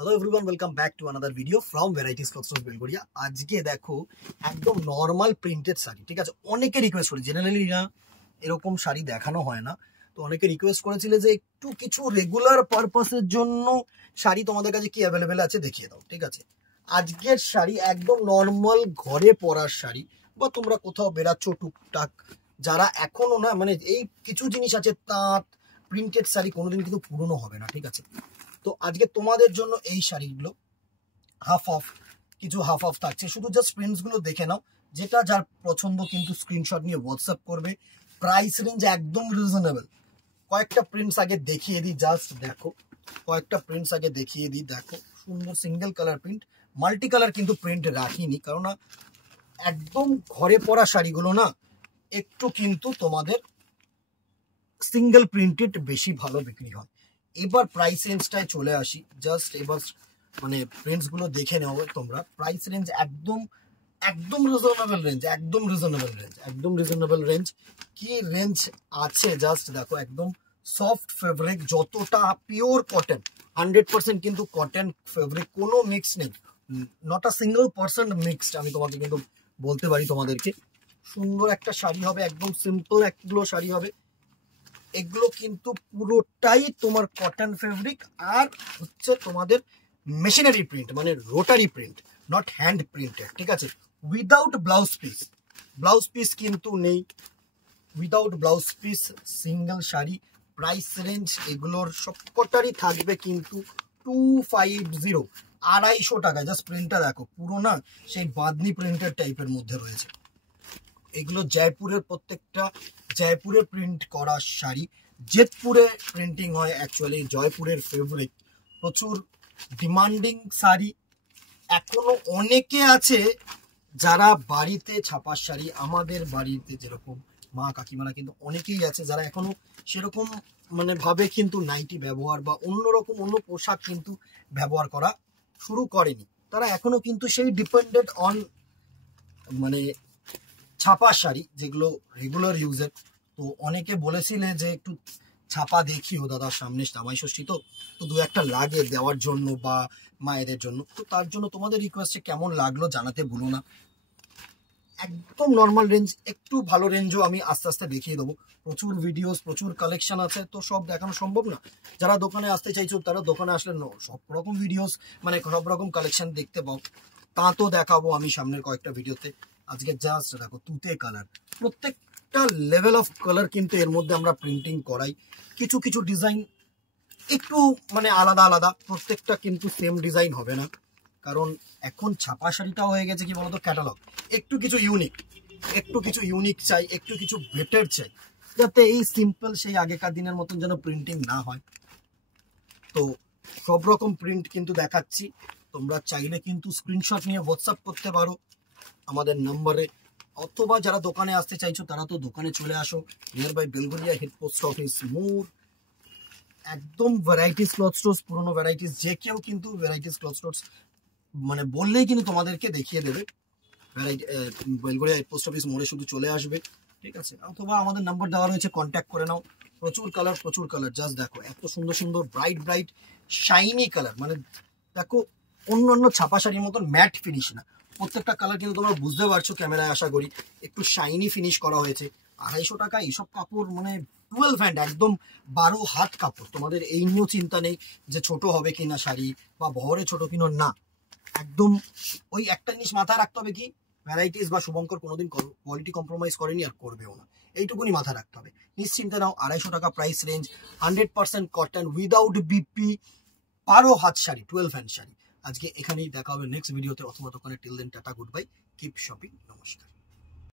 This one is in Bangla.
Hello everyone, welcome back to another video from varieties clothes of Belgharia. আজকে দেখো একদম নর্মাল প্রিন্টেড শাড়ি, ঠিক আছে। অনেকে রিকোয়েস্ট করে, জেনারেলি না এরকম শাড়ি দেখানো হয় না, তো অনেকে রিকোয়েস্ট করেছিল যে একটু কিছু রেগুলার পারপাসের জন্য শাড়ি তোমাদের কাছে কি অ্যাভেলেবেল আছে দেখিয়ে দাও, ঠিক আছে। আজকের শাড়ি একদম নর্মাল ঘরে পরার শাড়ি, বা তোমরা কোথাও বেরাচ্ছ টুকটাক, যারা এখনো না মানে এই কিছু জিনিস আছে, তাঁত প্রিন্টেড শাড়ি কোনোদিন কিন্তু পুরনো হবে না, ঠিক আছে। তো আজকে তোমাদের জন্য এই শাড়িগুলো হাফ অফ থাকছে, শুধু জাস্ট প্রিন্টস গুলো দেখে নাও, যেটা যার পছন্দ কিন্তু স্ক্রিনশট নিয়ে হোয়াটসঅ্যাপ করবে। প্রাইস রেঞ্জ একদম রিজনেবল। কয়েকটা প্রিন্টস আগে দেখিয়ে দিই, জাস্ট দেখো দেখো সুন্দর single colour print, multi colour কিন্তু প্রিন্ট রাখিনি, কারণ একদম ঘরে পরা শাড়িগুলো না একটু কিন্তু তোমাদের সিঙ্গেল প্রিন্টেড বেশি ভালো বিক্রি হয়। এবার প্রাইস রেঞ্জটায় চলে আসি, জাস্ট এবার মানে প্রিন্টস গুলো দেখে নাও তোমরা। প্রাইস রেঞ্জ একদম রিজনেবল রেঞ্জ। কি রেঞ্জ আছে জাস্ট দেখো, একদম সফট ফেব্রিক, যতটা পিওর কটন, 100% কিন্তু কটন ফেব্রিক, কোনো মিক্স নেই, not a single percent mixed, আমি তোমাকে কিন্তু বলতে পারি তোমাদেরকে। সুন্দর একটা শাড়ি হবে, একদম সিম্পল একগুলো শাড়ি হবে। এগুলো কিন্তু পুরোটাই তোমার কটন ফেব্রিক, আর হচ্ছে তোমাদের মেশিনারি প্রিন্ট, মানে rotary print, not hand printed, ঠিক আছে। উইদাউট ব্লাউজ পিস কিন্তু নেই, without blouse piece single sari. Price range এগুলোর সবকটারই থাকবে কিন্তু 250, 250 টাকা। জাস্ট প্রিন্টটা দেখো, পুরো না সেই বাঁধনি প্রিন্টের টাইপের মধ্যে রয়েছে। এগুলো জয়পুরের, প্রত্যেকটা জয়পুরে প্রিন্ট করা শাড়ি, জেতপুরে প্রিন্টিং হয় অ্যাকচুয়ালি, জয়পুরের ফেব্রিক, প্রচুর ডিমান্ডিং শাড়ি। এখনো অনেকে আছে যারা বাড়িতে ছাপার শাড়ি, আমাদের বাড়িতে যেরকম মা কাকিমারা কিন্তু অনেকেই আছে যারা এখনো সেরকম মানে ভাবে কিন্তু নাইটি ব্যবহার বা অন্যরকম অন্য পোশাক কিন্তু ব্যবহার করা শুরু করেনি, তারা এখনো কিন্তু সেই ডিপেন্ডেন্ট অন মানে ছাপা শাড়ি, যেগুলো রেগুলার ইউজের। তো অনেকে বলেছিলে যে একটু ছাপা দেখিও দাদা, সামনে জামাই ষষ্ঠী, তো দু একটা লাগে দেওয়ার জন্য বা মায়েদের জন্য, তো তার জন্য তোমাদের রিকোয়েস্টে কেমন লাগলো জানাতে ভুলো না। একদম নর্মাল রেঞ্জ, একটু ভালো রেঞ্জও আমি আস্তে আস্তে দেখিয়ে দেবো। প্রচুর ভিডিওস, প্রচুর কালেকশন আছে, তো সব দেখানো সম্ভব না। যারা দোকানে আসতে চাইছো তারা দোকানে আসলে সব রকম ভিডিওস মানে সব রকম কালেকশন দেখতে পাও, তা তো দেখাবো আমি সামনের কয়েকটা ভিডিওতে। আজকে জাস্ট দেখো তুতে কালার, প্রত্যেকটা লেভেল অফ কালার কিন্তু এর মধ্যে আমরা প্রিন্টিং করাই। কিছু কিছু ডিজাইন একটু মানে আলাদা, প্রত্যেকটা কিন্তু সেম ডিজাইন হবে না, কারণ এখন ছাপা শাড়িটা হয়ে গেছে কি বলতো, ক্যাটালগ। একটু কিছু ইউনিক চাই, একটু কিছু বেটার চাই, যাতে এই সিম্পল সেই আগেকার দিনের মতন যেন প্রিন্টিং না হয়। তো সব রকম প্রিন্ট কিন্তু দেখাচ্ছি, তোমরা চাইলে কিন্তু স্ক্রিনশট নিয়ে হোয়াটসঅ্যাপ করতে পারো আমাদের নম্বরে, অথবা যারা দোকানে আসতে চাইছো তারা তো দোকানে চলে আসো, near by Belgharia head post office মোড়, একদম ভ্যারাইটিস ক্লথ স্টোর্স, পুরোনো ভ্যারাইটিস, যে কেউ কিন্তু ভ্যারাইটিস ক্লথ স্টোর্স মানে বললেই কিন্তু তোমাদেরকে দেখিয়ে দেবে। বেলগড়িয়া হেড পোস্ট অফিস মোড়ে শুধু চলে আসবে, ঠিক আছে। অথবা আমাদের নাম্বার দেওয়া রয়েছে, কন্ট্যাক্ট করে নাও। প্রচুর কালার, জাস্ট দেখো এত সুন্দর ব্রাইট শাইনি কালার, মানে দেখো অন্য ছাপা শাড়ির মতন ম্যাট ফিনিশ না, প্রত্যেকটা কালার কিন্তু তোমরা বুঝতে পারছো ক্যামেরায়, আশা করি একটু শাইনি ফিনিশ করা হয়েছে। 250 টাকা এইসব কাপড়, মানে 12 হ্যান্ড, একদম 12 হাত কাপড়। তোমাদের এই নিয়েও চিন্তা নেই যে ছোট হবে কিনা শাড়ি বা বহরে ছোট কিনা, না, একদম ওই একটা জিনিস মাথায় রাখতে হবে, কি ভ্যারাইটিস বা শুভঙ্কর কোনোদিন কোয়ালিটি কম্প্রোমাইজ করেনি আর করবেও না, এইটুকুনি মাথায় রাখতে হবে। নিশ্চিন্তে নাও, 250 টাকা price range, 100% cotton, without BP, 12 হাত শাড়ি, 12 হ্যান্ড শাড়ি। আজকে এখানেই দেখা হবে নেক্সট ভিডিওতে অথবা দোকানে। Till then tata, good bye, keep shopping, নমস্কার।